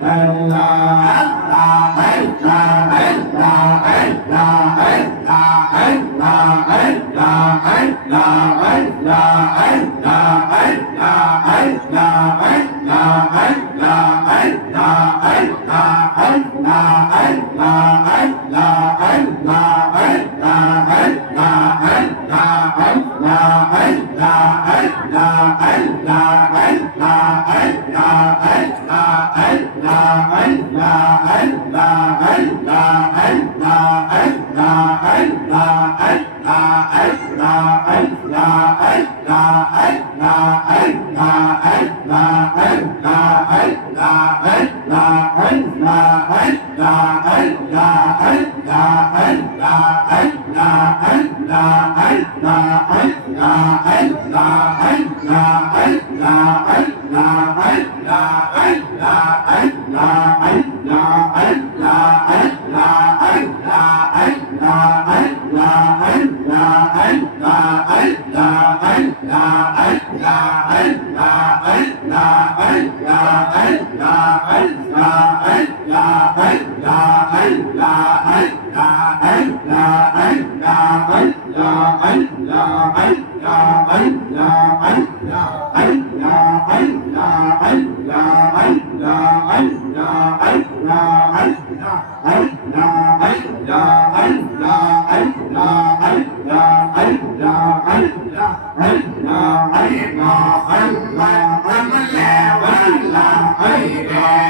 la la la la la la la la la la Bye. Hey,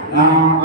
I'm